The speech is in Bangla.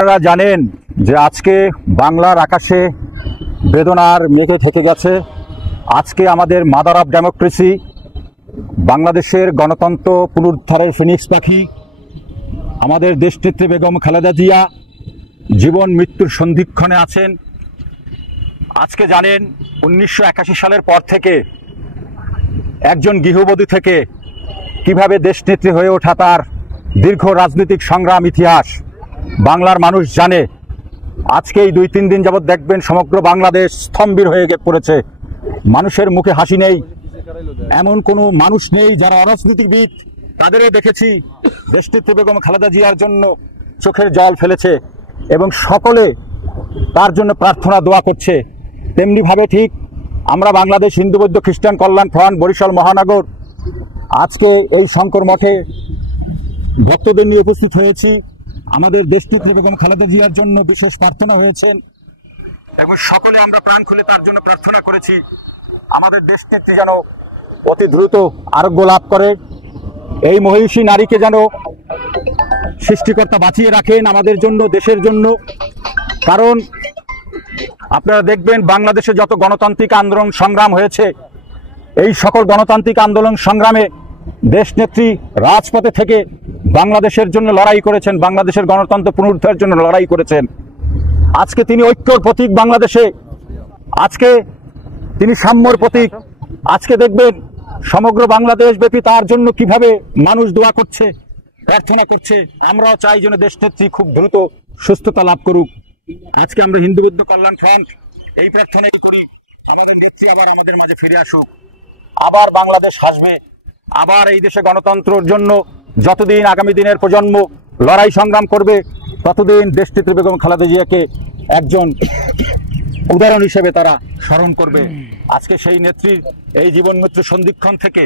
আপনারা জানেন যে আজকে বাংলার আকাশে বেদনার মেঘে থেকে গেছে। আজকে আমাদের মাদার অফ ডেমোক্রেসি, বাংলাদেশের গণতন্ত্র পুনরুদ্ধারের ফিনিক্স পাখি, আমাদের দেশনেত্রী বেগম খালেদা জিয়া জীবন মৃত্যুর সন্ধিক্ষণে আছেন। আজকে জানেন 1981 সালের পর থেকে একজন গৃহবধূ থেকে কিভাবে দেশনেত্রী হয়ে ওঠা তার দীর্ঘ রাজনৈতিক সংগ্রাম ইতিহাস বাংলার মানুষ জানে। আজকে এই 2-3 দিন যাবৎ দেখবেন সমগ্র বাংলাদেশ স্তম্ভির হয়ে পড়েছে। মানুষের মুখে হাসি নেই, এমন কোনো মানুষ নেই যারা অরাজনীতিবিদ তাদেরও দেখেছি দেশনেত্রী বেগম খালেদা জিয়ার জন্য চোখের জল ফেলেছে এবং সকলে তার জন্য প্রার্থনা দোয়া করছে। তেমনিভাবে ঠিক আমরা বাংলাদেশ হিন্দু বৌদ্ধ খ্রিস্টান কল্যাণ ফ্রন্ট বরিশাল মহানগর আজকে এই শঙ্কর মঠে ভক্তদের নিয়ে উপস্থিত হয়েছি। আমাদের দেশনেত্রী বেগম খালেদা জিয়ার জন্য বিশেষ প্রার্থনা হয়েছেন এবং সকলে আমরা প্রাণ খুলে তার জন্য প্রার্থনা করেছি আমাদের দেশনেত্রী যেন অতি দ্রুত আরোগ্য লাভ করে। এই মহিষী নারীকে যেন সৃষ্টিকর্তা বাঁচিয়ে রাখেন আমাদের জন্য, দেশের জন্য। কারণ আপনারা দেখবেন বাংলাদেশে যত গণতান্ত্রিক আন্দোলন সংগ্রাম হয়েছে, এই সকল গণতান্ত্রিক আন্দোলন সংগ্রামে দেশনেত্রী রাজপথে থেকে বাংলাদেশের জন্য লড়াই করেছেন, বাংলাদেশের গণতন্ত্র পুনরুদ্ধারের জন্য লড়াই করেছেন। আজকে তিনি ঐক্যর প্রতীক বাংলাদেশে, আজকে তিনি সাম্যর প্রতীক। আজকে দেখবেন সমগ্র বাংলাদেশ ব্যাপী তার জন্য কিভাবে মানুষ দোয়া করছে, প্রার্থনা করছে। আমরাও চাই যেন দেশনেত্রী খুব দ্রুত সুস্থতা লাভ করুক। আজকে আমরা হিন্দু বৌদ্ধ কল্যাণ ফ্রন্ট এই প্রার্থনায় আমাদের নেত্রী আবার আমাদের মাঝে ফিরে আসুক, আবার বাংলাদেশ হাসবে, আবার এই দেশে গণতন্ত্রের জন্য যতদিন আগামী দিনের প্রজন্ম লড়াই সংগ্রাম করবে ততদিন দেশনেত্রী বেগম খালেদা জিয়াকে একজন উদাহরণ হিসেবে তারা স্মরণ করবে। আজকে সেই নেত্রীর এই জীবন মৃত্যু সন্ধিক্ষণ থেকে